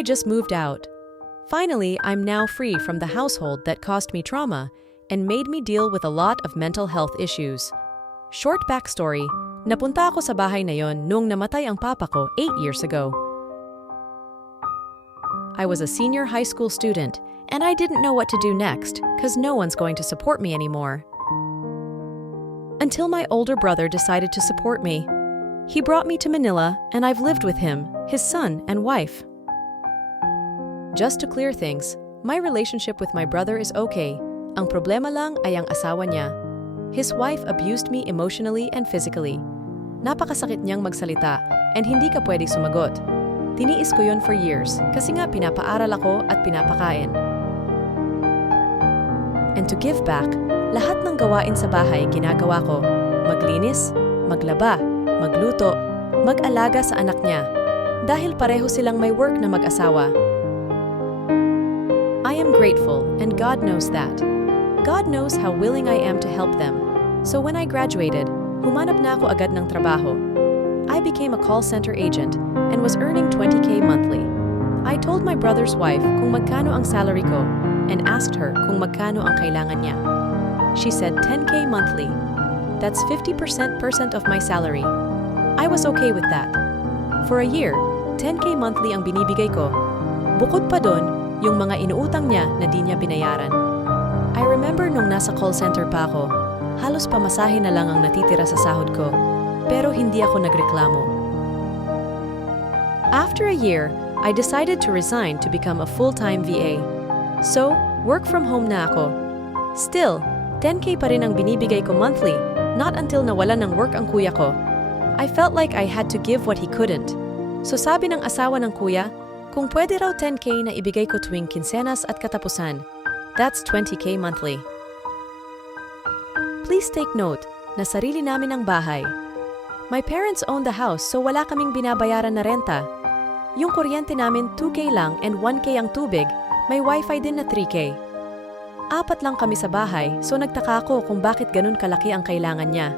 I just moved out. Finally, I'm now free from the household that caused me trauma and made me deal with a lot of mental health issues. Short backstory, napunta ako sa bahay na yon noong namatay ang papa ko 8 years ago. I was a senior high school student and I didn't know what to do next because no one's going to support me anymore. Until my older brother decided to support me. He brought me to Manila and I've lived with him, his son, and wife. Just to clear things, my relationship with my brother is okay. Ang problema lang ay ang asawa niya. His wife abused me emotionally and physically. Napakasakit niyang magsalita and hindi ka pwede sumagot. Tiniis ko yun for years kasi nga pinapaaral ako at pinapakain. And to give back, lahat ng gawain sa bahay ginagawa ko. Maglinis, maglaba, magluto, mag-alaga sa anak niya. Dahil pareho silang may work na mag-asawa. I am grateful and God knows that. God knows how willing I am to help them. So when I graduated, humanap na ako agad ng trabaho. I became a call center agent and was earning 20K monthly. I told my brother's wife kung magkano ang salary ko and asked her kung magkano ang kailangan niya. She said 10K monthly. That's 50% of my salary. I was okay with that. For a year, 10K monthly ang binibigay ko. Bukod pa doon, yung mga inuutang niya na di niya binayaran. I remember nung nasa call center pa ako, halos pamasahe na lang ang natitira sa sahod ko, pero hindi ako nagreklamo. After a year, I decided to resign to become a full-time VA. So, work from home na ako. Still, 10K pa rin ang binibigay ko monthly, not until nawalan ng work ang kuya ko. I felt like I had to give what he couldn't. So sabi ng asawa ng kuya, kung pwede raw 10K na ibigay ko tuwing kinsenas at katapusan, that's 20K monthly. Please take note na sarili namin ang bahay. My parents own the house so wala kaming binabayaran na renta. Yung kuryente namin 2K lang and 1K ang tubig, may wifi din na 3K. 4 lang kami sa bahay so nagtaka ako kung bakit ganun kalaki ang kailangan niya.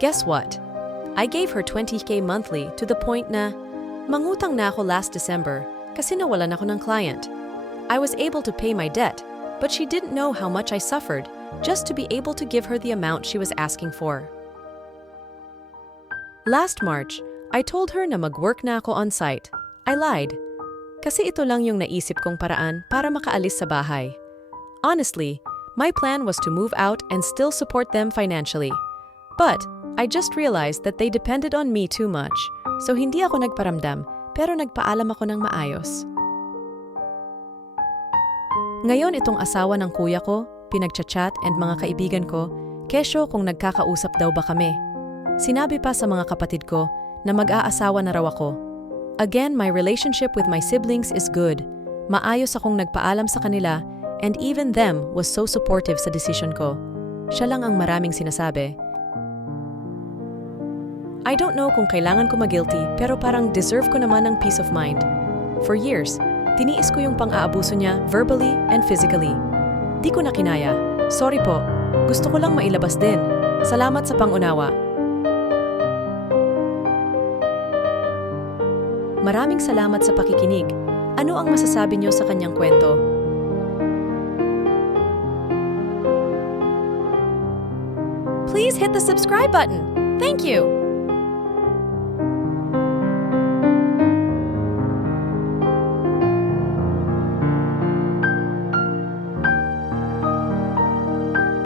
Guess what? I gave her 20K monthly to the point na mangutang na ako last December kasi nawalan ako ng client. I was able to pay my debt, but she didn't know how much I suffered just to be able to give her the amount she was asking for. Last March, I told her na mag-work na ako on-site. I lied. Kasi ito lang yung naisip kong paraan para makaalis sa bahay. Honestly, my plan was to move out and still support them financially. But I just realized that they depended on me too much, so hindi ako nagparamdam pero nagpaalam ako ng maayos. Ngayon itong asawa ng kuya ko, pinagchat-chat and mga kaibigan ko, kesyo kung nagkakausap daw ba kami. Sinabi pa sa mga kapatid ko na mag-aasawa na raw ako. Again, my relationship with my siblings is good. Maayos akong nagpaalam sa kanila and even them was so supportive sa decision ko. Siya lang ang maraming sinasabi. I don't know kung kailangan ko mag-guilty pero parang deserve ko naman ng peace of mind. For years, tiniis ko yung pang-aabuso niya verbally and physically. Di ko na kinaya. Sorry po. Gusto ko lang mailabas din. Salamat sa pangunawa. Maraming salamat sa pakikinig. Ano ang masasabi niyo sa kanyang kwento? Please hit the subscribe button. Thank you!